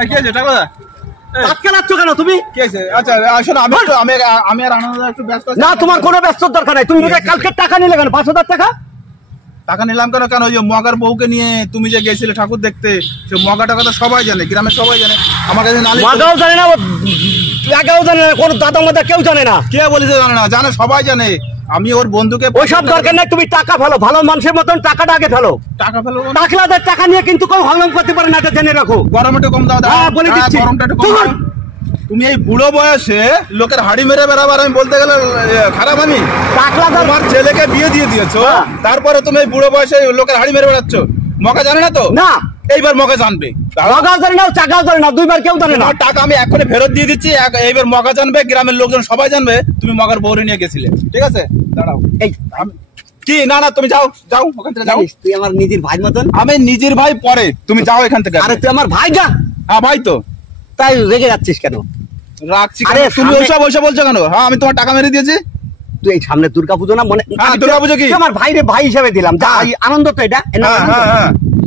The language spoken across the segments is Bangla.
এই কি আছে টাকা আটকে কেন তুমি? কি আছে? আচ্ছা আসলে আমি আর আনন্দ একটু ব্যস্ত আছি। না তোমার কোনো ব্যস্ত দরকার নাই। তুমি কালকে টাকা নিলে কেন? 5,000 টাকা টাকা নিলাম কেন ওই যে মগার বউকে নিয়ে তুমি যে গেছিলে ঠাকুর দেখতে, সে মগাটা কথা সবাই জানে, গ্রামের সবাই জানে। আমার কাছে মগাও জানে না, একাও জানে না, কোন দাদা মাদা কেউ জানে না। কে বলেছে জানে না? জানে, সবাই জানে। আমি ওর বন্ধুকে ওইসব দরকার নাই, তুমি টাকা ফেলো, ভালো মানুষের মতন টাকাটা আগে ফেলো। টাকা ফেলো? টাকলাদের টাকা নিয়ে কিন্তু কেউ হলম করতে পারে না, এটা জেনে রাখো। গরম একটু কম দাও। হ্যাঁ বলে দিচ্ছি। গরমটা একটু কম দাও। তুমি এই বুড়ো বয়সে লোকের হাড়ি মেরে বেড়াবার, আমি বলতে গেলে খারাপ? আমি টাকলাদের তোমার ছেলেকে বিয়ে দিয়ে দিয়েছো, তারপরে তুমি এই বুড়ো বয়সে লোকের হাড়ি মেরে বেড়াচ্ছ। মগা জানে না তো? না, এইবার মগা জানবে। মগাও জানে না, চাকাও জানে না, দুইবার কেউ জানে না। টাকা আমি এখনই ফেরত দিয়ে দিচ্ছি, এইবার মগা জানবে, গ্রামের লোকজন সবাই জানবে তুমি মগার বউরে নিয়ে গেছিলে। ঠিক আছে, দাঁড়াও। এই কি? না তুমি যাও ওখান থেকে যাও। তুই আমার নিজের ভাই মতন। আমি নিজের ভাই পরে, তুমি যাও এখান থেকে। আরে তুই আমার ভাই যা। হ্যাঁ ভাই তো। তাই রেগে যাচ্ছিস কেন? রাখছি। আরে তুমি ওইসব বলছো কেন? হ্যাঁ আমি তোমার টাকা মেরে দিয়েছি। তুই এই সামনে দুর্গাপুজো না? মনে দুর্গাপুজো কি? আমার ভাইরে ভাই হিসেবে দিলাম। যা, আনন্দ তো এটা।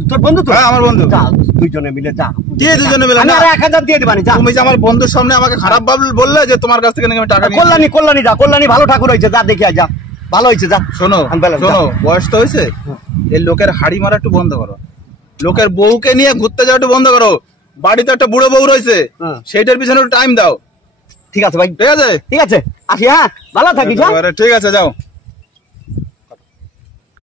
তোর বন্ধু তো? হ্যাঁ আমার বন্ধু। যা, দুইজনে মিলে যা। কি দুইজনে মিলে? আমি আর 1,000 দিয়ে দিবানি। যা। তুমি যে আমার বন্ধুর সামনে আমাকে খারাপ বললে যে তোমার কাছ থেকে নাকি আমি টাকা নিয়ে। কল্যাণী যা, কল্যাণী ভালো ঠাকুর হয়েছে, যা দেখে যা, ভালো হয়েছে, যা। শোনো, বয়স তো হয়েছে, এই লোকের হাড়ি মারা একটু বন্ধ করো, লোকের বউকে নিয়ে ঘুরতে যাওয়া একটু বন্ধ করো। বাড়িতে একটা বুড়ো বউ রয়েছে, সেইটার পিছনে একটু টাইম দাও। ঠিক আছে ভাই, ঠিক আছে আসি। হ্যাঁ ভালো থাকিস। ঠিক আছে, যাও।